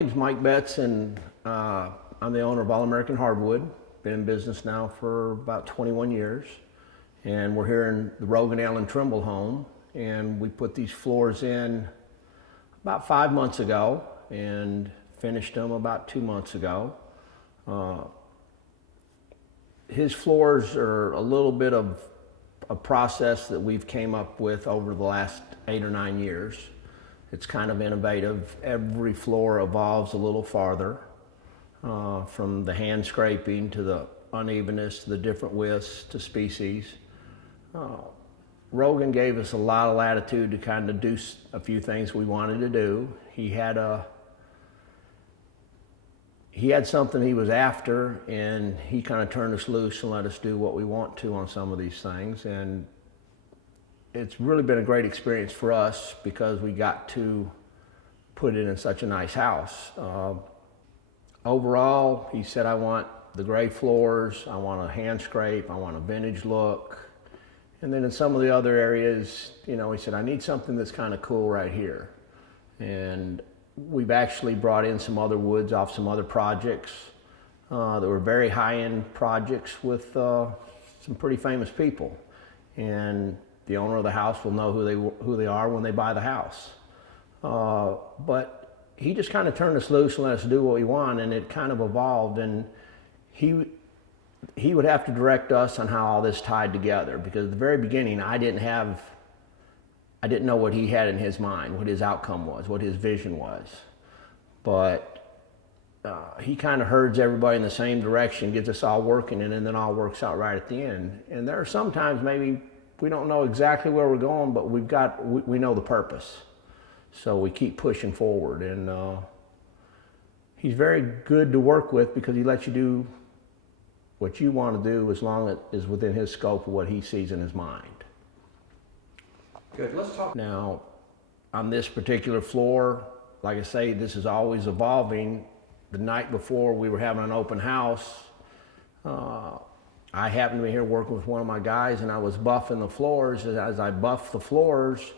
My name's Mike Betts, and I'm the owner of All American Hardwood. Been in business now for about 21 years, and we're here in the Rogan Allen Trimble home, and we put these floors in about 5 months ago and finished them about 2 months ago. His floors are a little bit of a process that we've came up with over the last 8 or 9 years. It's kind of innovative. Every floor evolves a little farther, from the hand scraping to the unevenness to the different widths to species. Rogan gave us a lot of latitude to kind of do a few things we wanted to do. He had something he was after, and he kind of turned us loose and let us do what we want to on some of these things. And it's really been a great experience for us because we got to put it in such a nice house. Overall, he said, I want the gray floors, I want a hand scrape, I want a vintage look. And then in some of the other areas, he said, I need something that's kind of cool right here. And we've actually brought in some other woods off some other projects that were very high-end projects with some pretty famous people. And the owner of the house will know who they are when they buy the house. But he just kind of turned us loose and let us do what we want, and it kind of evolved. And he would have to direct us on how all this tied together, because at the very beginning I didn't know what he had in his mind, what his outcome was, what his vision was. But he kind of herds everybody in the same direction, gets us all working, and then it all works out right at the end. And there are sometimes maybe we don't know exactly where we're going, but we know the purpose. So we keep pushing forward. And he's very good to work with because he lets you do what you want to do as long as it is within his scope of what he sees in his mind. Good, let's talk. Now, on this particular floor, like I say, this is always evolving. The night before we were having an open house, I happened to be here working with one of my guys, and I was buffing the floors. As I buffed the floors,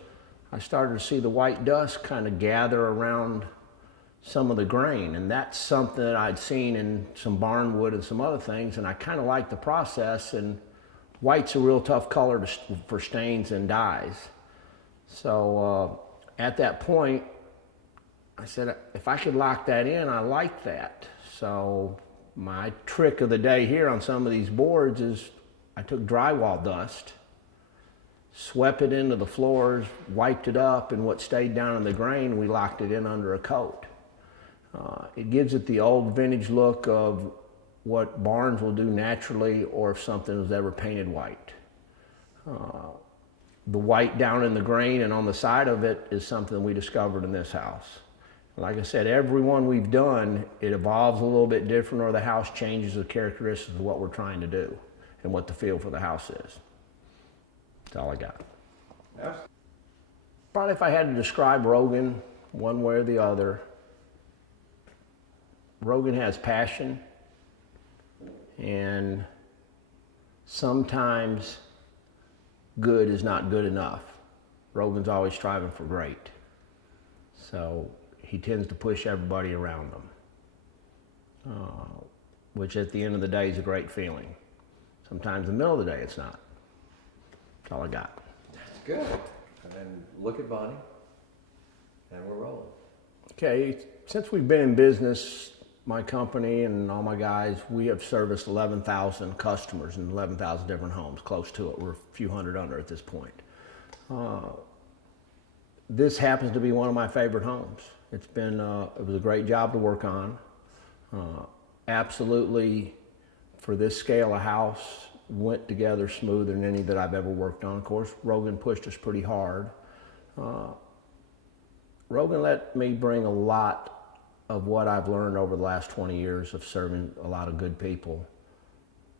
I started to see the white dust kind of gather around some of the grain, and that's something that I'd seen in some barnwood and some other things, and I kind of liked the process. And white's a real tough color for stains and dyes. So at that point, I said, if I could lock that in, I like that. So my trick of the day here on some of these boards is I took drywall dust, swept it into the floors, wiped it up, and what stayed down in the grain, we locked it in under a coat. It gives it the old vintage look of what barns will do naturally, or if something was ever painted white. The white down in the grain and on the side of it is something we discovered in this house. Like I said, every one we've done, it evolves a little bit different, or the house changes the characteristics of what we're trying to do and what the feel for the house is. That's all I got. Yes. Probably if I had to describe Rogan one way or the other, Rogan has passion, and sometimes good is not good enough. Rogan's always striving for great. So he tends to push everybody around them, which at the end of the day is a great feeling. Sometimes in the middle of the day it's not. That's all I got. That's good. And then look at Bonnie, and we're rolling. Okay, since we've been in business, my company and all my guys, we have serviced 11,000 customers in 11,000 different homes, close to it. We're a few hundred under at this point. This happens to be one of my favorite homes. It was a great job to work on. Absolutely, for this scale of house, went together smoother than any that I've ever worked on. Of course, Rogan pushed us pretty hard. Rogan let me bring a lot of what I've learned over the last 20 years of serving a lot of good people,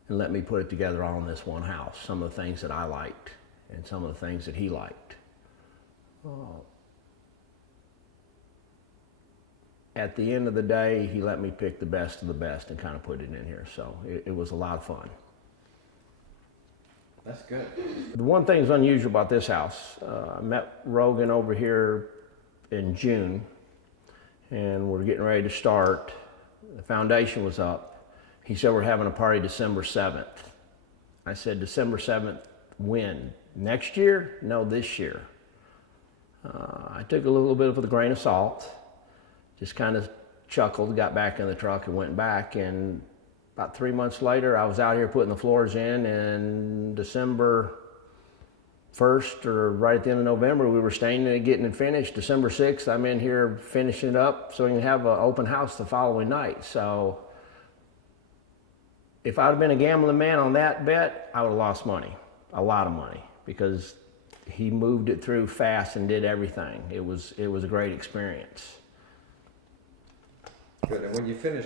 and let me put it together all in this one house. Some of the things that I liked and some of the things that he liked. At the end of the day, he let me pick the best of the best and kind of put it in here. So it was a lot of fun. That's good. The one thing that's unusual about this house, I met Rogan over here in June, and we're getting ready to start. The foundation was up. He said, we're having a party December 7th. I said, December 7th, when? Next year? No, this year. I took a little bit of it with a grain of salt, just kind of chuckled, got back in the truck and went back. And about 3 months later, I was out here putting the floors in, and December 1st or right at the end of November, we were staying and getting it finished. December 6th, I'm in here finishing it up so we can have an open house the following night. So if I'd have been a gambling man on that bet, I would have lost money, a lot of money, because he moved it through fast and did everything. It was a great experience. Good. And when you finish